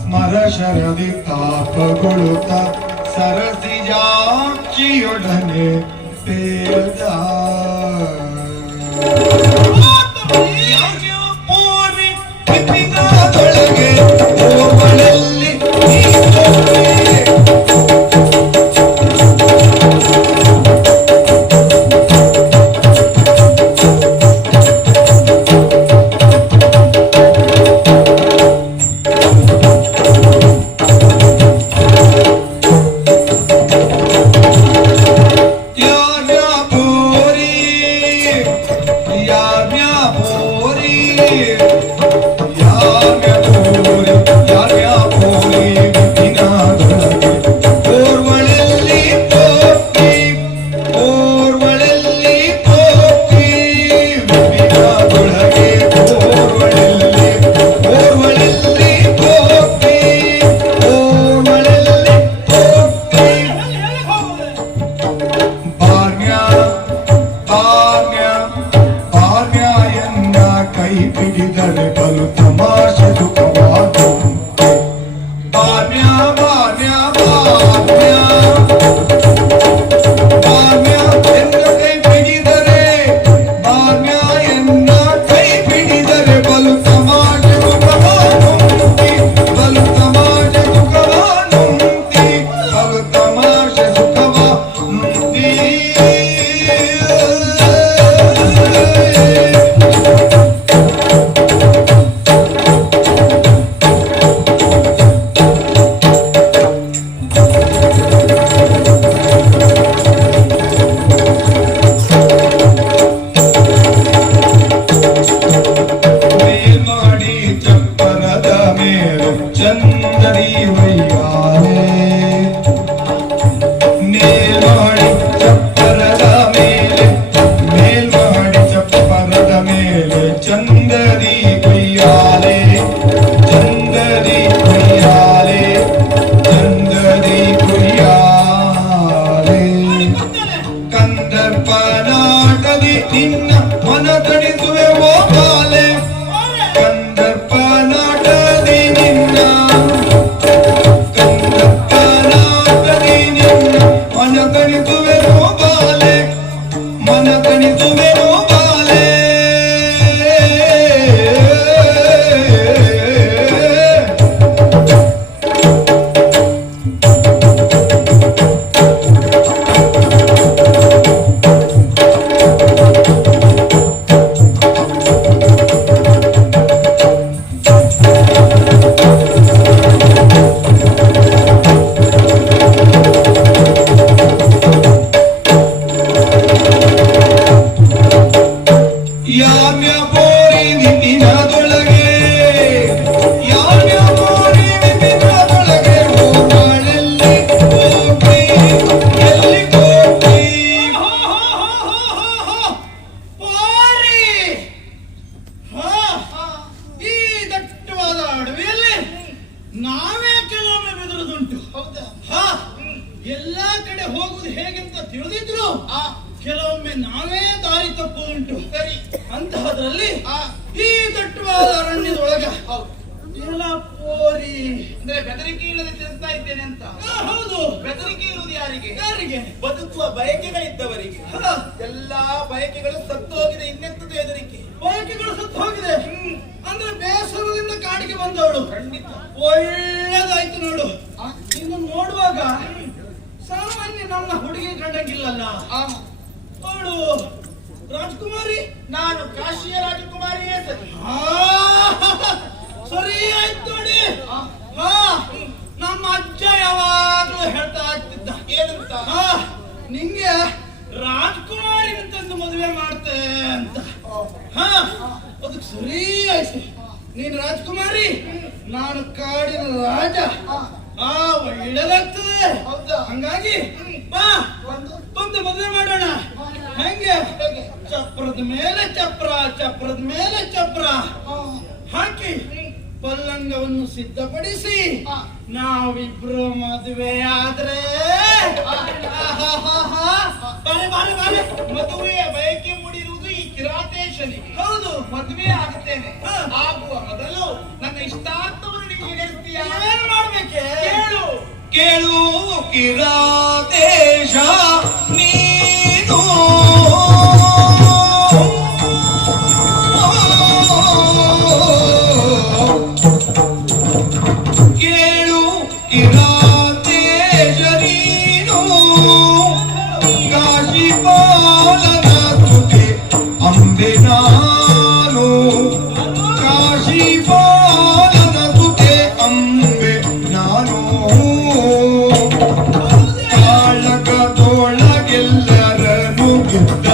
ಸ್ಮರ ಶರದಿ ತಾಪಗೊಳುತ್ತ ಸರಸಿಜಾಕ್ಷಿಯೊಡನೆ ಸೇರಿದ ಪೂರ್ವಿ ಓರ್ವಳಲ್ಲಿ ಕೆಲವೊಮ್ಮೆ ನಾವೇ ದಾರಿ ತಪ್ಪುದುಂಟು. ಸರಿ, ಅಂತಹದ್ರಲ್ಲಿ ಈ ದಟ್ಟವಾದ ಅರಣ್ಯದೊಳಗ ಎಲ್ಲ ಪೋರಿ ಅಂದ್ರೆ ಬೆದರಿಕೆ ಇಲ್ಲದೆ ತಿಳಿಸ್ತಾ ಇದ್ದೇನೆ ಅಂತ. ಹೌದು, ಬೆದರಿಕೆ ಇರುವುದು ಯಾರಿಗೆ? ಯಾರಿಗೆ? ಬದುಕುವ ಬಯಕೆಗಳಿದ್ದವರಿಗೆ. ಎಲ್ಲಾ ಬಯಕೆಗಳು ಸತ್ತು ಹೋಗಿದೆ, ಇನ್ನೆಂತದ್ದು ಹೆದರಿಕೆ? ಬಯಕೆಗಳು ಸತ್ತು ಹೋಗಿದೆ ಅಂದ್ರೆ ಬೇಸರದಿಂದ ಕಾಡಿಗೆ ಬಂದವಳು. ಖಂಡಿತ ಒಳ್ಳೇದಾಯ್ತು ನೋಡು. ಇನ್ನು ನೋಡುವಾಗ ಸಾಮಾನ್ಯ ನನ್ನ ಹುಡುಗಿ ಕಂಡಂಗಿಲ್ಲಲ್ಲ. ಅವಳು ರಾಜಕುಮಾರಿ, ನಾನು ಕಾಶಿಯ ರಾಜಕುಮಾರಿಯೇ. ಸರಿ, ಸರಿ ಆಯ್ತು ನೋಡಿ. ನಮ್ಮ ಅಜ್ಜ ಯಾವಾಗ್ಲೂ ಹೇಳ್ತಾ ಇರ್ತಿದ್ದ ಏನಂತ? ನಿಂಗೆ ರಾಜಕುಮಾರಿ ತಂದು ಮದುವೆ ಮಾಡ್ತೆ ಅಂತ. ಅದಕ್ಕೆ ಸರಿ ಆಯ್ತು. ನೀನ್ ರಾಜಕುಮಾರಿ, ನಾನು ಕಾಡಿನ ರಾಜ. ಒಳ್ಳೇದಾಗ್ತದೆ. ಹಂಗಾಗಿ ಬಾ, ಬಂದು ಮದುವೆ ಮಾಡೋಣ. ಹೆಂಗೆ? ಚಪ್ರದ ಮೇಲೆ ಚಪ್ರ, ಚಪ್ರದ ಮೇಲೆ ಚಪ್ರ ಹಾಕಿ ಪಲ್ಲಂಗವನ್ನು ಸಿದ್ಧಪಡಿಸಿ ನಾವಿಬ್ರು ಮದುವೆ ಆದ್ರೆ ಮದುವೆಯ ಬಯಕೆ ಮೂಡಿರುವುದು ಈ ಕಿರಾತೇಶನಿಗೆ. ಹೌದು, ಮದುವೆ ಆಗುತ್ತೇನೆ. ಆಗುವ ಮೊದಲು ನನ್ನ ಇಷ್ಟಾರ್ಥವನ್ನು ನೀನು ಈಡೇರಿಸ್ತೀಯ. ಏನ್ ಮಾಡ್ಬೇಕೆ? ಕೇಳು. ಕೇಳು ಕಿರಾದೇಶ ನೀನು ಕೇಳು ಕಿರಾದೇಶ ನೀನು ಕಾಶಿ ಪಾಲನ ಸುತೆ ಅಂಬೆ ನಾನು ಕಾಶಿ ಪಾಲನ ಸುತೆ ಅಂಬೆ ನಾನು ತಾಳಗದೊಳಗೆಲ್ಲರನ್ನು ಗೆದ್ದ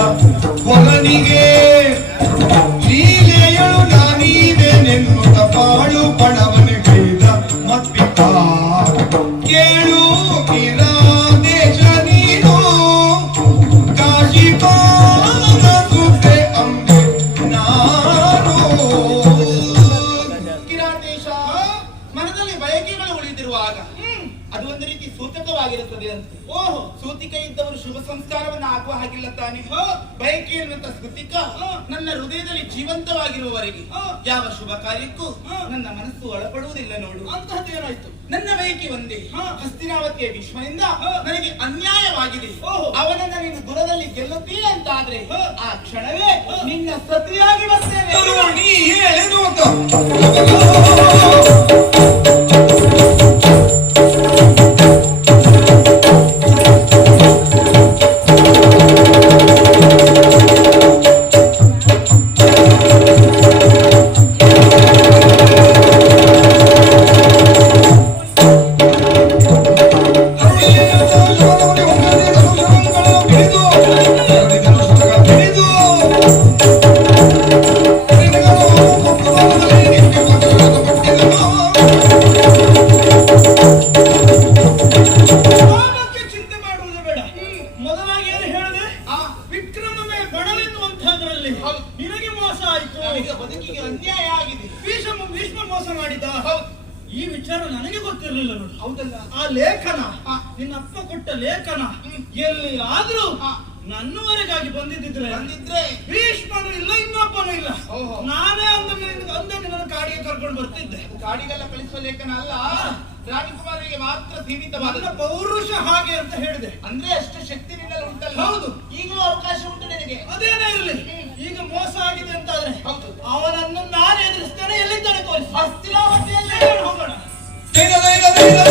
ಹೊರನಿಗೆ ಲೀಲೆಯಳು ನಾನೀವೆನೆನ್ನುತ್ತ ಬಾಳು ಬಡವನೆ ಗೈದ ಮತ್ತಿತ ಕೇಳು ಕಿರಾದೇಶ ನೀನು ಕಾಶಿ ಪಾಲನ ಸುತೆ ಅಂಬೆ ನಾನು ಕಿರಾತೇಶ, ಮನದಲ್ಲಿ ಬಯಕೆಗಳು ಉಳಿದಿರುವಾಗ ಅದು ಒಂದು ರೀತಿ ಸೂತಕವಾಗಿರುತ್ತದೆ ಅಂತ. ಓಹೋ, ಸೂತಿಕ ಇದ್ದವರು ಶುಭ ಸಂಸ್ಕಾರವನ್ನು ಆಗುವ ಹಾಗಿಲ್ಲ ತಾನೆ. ಬಯಕೆ ಎನ್ನುವಂತ ಸ್ಮೃತಿಕ ನನ್ನ ಹೃದಯದಲ್ಲಿ ಜೀವಂತವಾಗಿರುವವರೆಗೆ ಯಾವ ಶುಭ ಕಾರ್ಯಕ್ಕೂ ನನ್ನ ಮನಸ್ಸು ಒಳಪಡುವುದಿಲ್ಲ ನೋಡು. ಅಂತಹದ್ದೇನಾಯ್ತು? ನನ್ನ ಬಯಕೆ ಒಂದೇ, ಹಸ್ತಿನಾವತಿಯ ಭೀಷ್ಮನಿಂದ ನನಗೆ ಅನ್ಯಾಯವಾಗಿದೆ. ಓಹೋ. ಅವನನ್ನ ನೀನು ದೂರದಲ್ಲಿ ಗೆಲ್ಲುತ್ತೀಯ ಅಂತಾದ್ರೆ ಆ ಕ್ಷಣವೇ ನಿನ್ನ ಸತಿಯಾಗಿ ಬರ್ತೇನೆ. ನೀ ಹೇಳಿದು ಅಂತ ಕಾಮಕ್ಕೆ ಚಿಂತೆ ಮಾಡುವುದು ಬೇಡ. ಮೊದಲಾಗಿ ಏನು ಹೇಳಿದೆ? ವಿಕ್ರಮವೇ ಬಣವೆನ್ನುವಂತಹದ್ರಲ್ಲಿ ನಿನಗೆ ಮೋಸ ಆಯ್ತು. ನನಗೆ ಬದುಕಿಗೆ ಅನ್ಯಾಯ ಆಗಿದೆ. ಭೀಷ್ಮ ಮೋಸ ಮಾಡಿದ. ಈ ವಿಚಾರ ನನಗೆ ಗೊತ್ತಿರಲಿಲ್ಲ ನೋಡಿ. ಹೌದಲ್ಲ? ಆ ಲೇಖನ, ನಿನ್ನ ಅಪ್ಪ ಕೊಟ್ಟ ಲೇಖನ ಎಲ್ಲಿ ಆದ್ರೂ ನನ್ನವರೆಗಾಗಿ ಬಂದಿದ್ದಿದ್ರೆ ಭೀಷ್ಮನು ಇಲ್ಲ, ಇನ್ನೊಬ್ಬನು ಇಲ್ಲ. ಓಹೋ. ನಾನೇ ಅಂದ ನನ್ನ ಕಾಡಿಗೆ ಕರ್ಕೊಂಡು ಬರ್ತಿದ್ದೆ. ಕಾಡಿಗೆಲ್ಲ ಕಳಿಸುವ ಲೇಖನ ಅಲ್ಲ, ರಾಜಕುಮಾರಿಗೆ ಮಾತ್ರ ಸೀಮಿತವಾದ. ನನ್ನ ಪೌರುಷ ಹಾಗೆ ಅಂತ ಹೇಳಿದೆ. ಅಂದ್ರೆ ಅಷ್ಟು ಶಕ್ತಿ ನಿನ್ನಲ್ಲಿ ಉಂಟಲ್ಲ. ಹೌದು. ಈಗಲೂ ಅವಕಾಶ ಉಂಟು ನಿನಗೆ. ಅದೇನೇ ಇರಲಿ, ಈಗ ಮೋಸ ಆಗಿದೆ ಅಂತಾದ್ರೆ ಹೌದು. ಅವನನ್ನು ನಾನು ಎದುರಿಸ್ತೇನೆ. ಎಲ್ಲಿದ್ದಾನೆ ತೋರಿಸಿ. ಹಸ್ತಿನಾವತಿಯಲ್ಲಿ ಹೋಗೋಣ. ಧೈರ್ಯ ಧೈರ್ಯ ಧೈರ್ಯ